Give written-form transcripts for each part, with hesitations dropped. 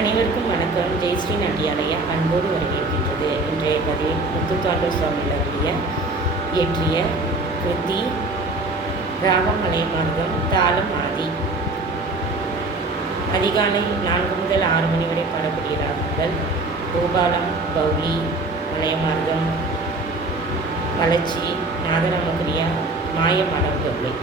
அனைவருக்கும் வணக்கம். ஜெயஸ்ரீ நாட்டியாலயா அன்போடு வரவேற்கின்றது. இன்றைய பதிவில் முத்துத்தாண்ட சுவாமிகள் அருளிய இயற்றிய கிருதி ராகம் மலைமார்க்கம் தாளம் ஆதி. அதிகாலை 4 முதல் 6 மணி வரை பாடக்கூடிய ராகங்கள் பூபாலம், பௌலி, மலைமார்க்கம், வளர்ச்சி, நாதரமகிரியா, மாயமடம் கவுளை.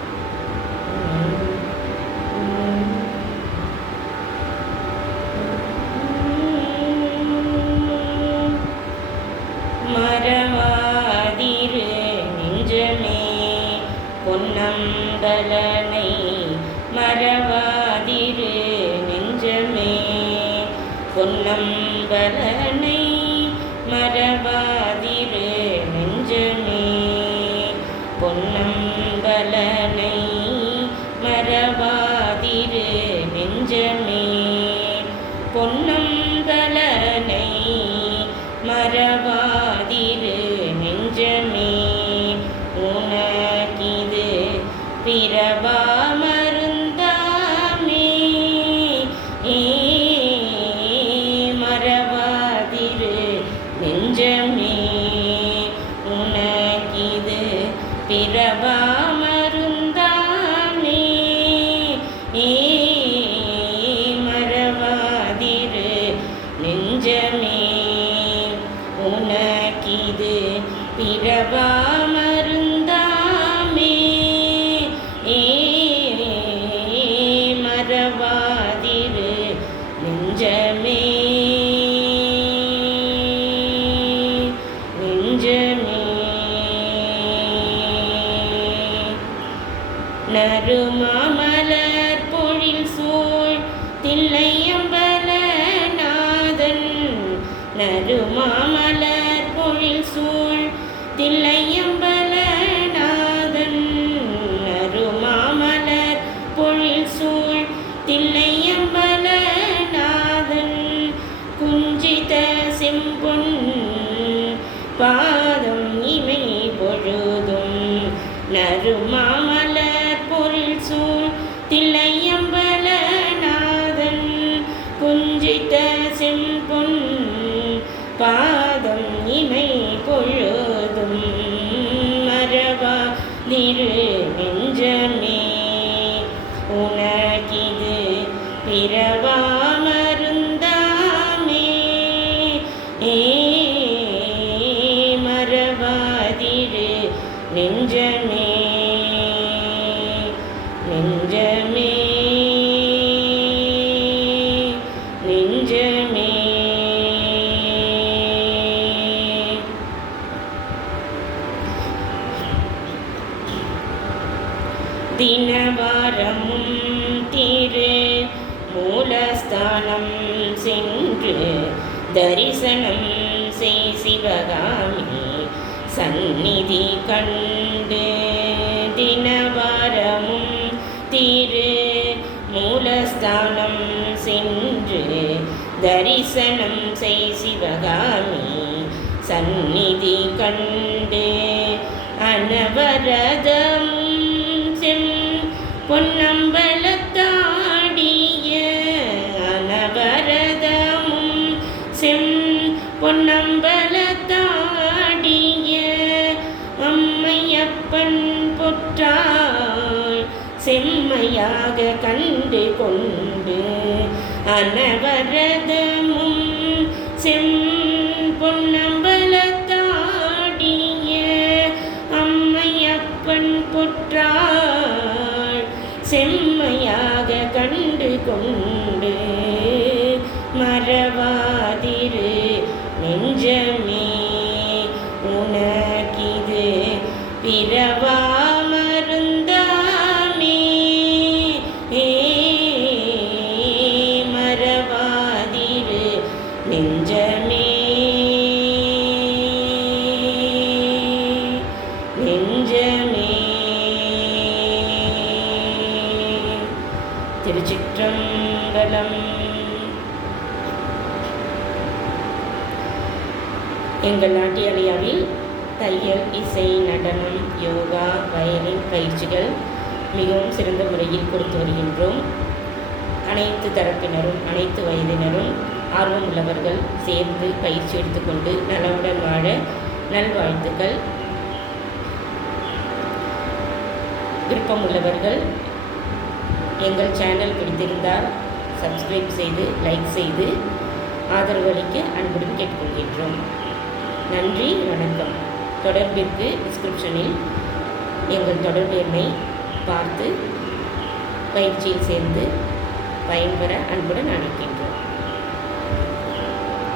மறவாதிரு நெஞ்சமே பொன்னம்பலனை, மறவாதிரு நெஞ்சமே பொன்னம்பலனை, மறவாதிரு நெஞ்சமே பொன்னம்பலனை, மறவாதிரு நெஞ்சமே பொன்னம்பலனை, மறவாதிரு நெஞ்சமே உனக்கிது பிறவா மருந்தாமே. மறவாதிரு நெஞ்சமே உனக்கிது பிறவா மருந்தாமே. மறவாதிரு நெஞ்சமே உனக்கிது பிறவா மருந்தாமே. மறவாதிரு நெஞ்சமே நெஞ்சமே. நறுமாமலர் பொழில் சூழ் தில்லையம்பலநாதன், நறுமாமலர் பொழில் சூழ் தில்லையம்பலநாதன், நறுமாமலர் பொழில் சூழ் தில்லையம்பலநாதன், குஞ்சித செம்பொன் பாதம் இமை பொழுதும், நறுமாமலர் பொழில் சூழ் தில்லையம்பலநாதன், குஞ்சித செம்பொன் பாதம் இமை பொழுதும், மறவாதிரு நெஞ்சமே உனக்கிது பிறவா மருந்தாமே. மறவாதிரு நெஞ்சமே நெஞ்சமே நெஞ்சமே. தினவாரமும் திரு மூலஸ்தானம் சென்று தரிசனம் செய் சிவகாமி சந்நிதி கண்டு, தினவாரமும் திரு மூலஸ்தானம் சென்று தரிசனம் செய் சிவகாமி சந்நிதி கண்டு, அனவரதம் செம் பொன்னம்பலத்தாடிய, அனவரதமும் செம் பொன்னம்பலத்தாடிய அம்மையப்பன் பொற்றாள் செம்மையாக கண்டு கொண்டு, அனவரதமும் செம் பொன்னம்பலத்தாடிய அம்மையப்பன் பொற்றாள் செம்மையாக கண்டு கொண்டு, மறவாதிரு நெஞ்சமே உனக்கிது பிறவா மருந்தாமே. மறவாதிரு நெஞ்சமே நெஞ்சமே. திருச்சிற்றம்பலம். எங்கள் நாட்டியாலயாவில் தையல், இசை, நடனம், யோகா, வயலின் பயிற்சிகள் மிகவும் சிறந்த முறையில் கொடுத்து வருகின்றோம். அனைத்து தரப்பினரும் அனைத்து வயதினரும் ஆர்வம் உள்ளவர்கள் சேர்ந்து பயிற்சி எடுத்துக்கொண்டு நலமுடன் வாழ நல்வாழ்த்துக்கள். விருப்பம் உள்ளவர்கள் எங்கள் சேனல் பிடித்திருந்தால் சப்ஸ்கிரைப் செய்து லைக் செய்து ஆதரவு அளிக்க அன்புடன் கேட்டுக்கொள்கின்றோம். நன்றி, வணக்கம். தொடர்பிற்கு டிஸ்கிரிப்ஷனில் எங்கள் தொடர்பு எண்ணை பார்த்து பயிற்சியில் சேர்ந்து பயன்பெற அன்புடன் அழைக்கிறேன்.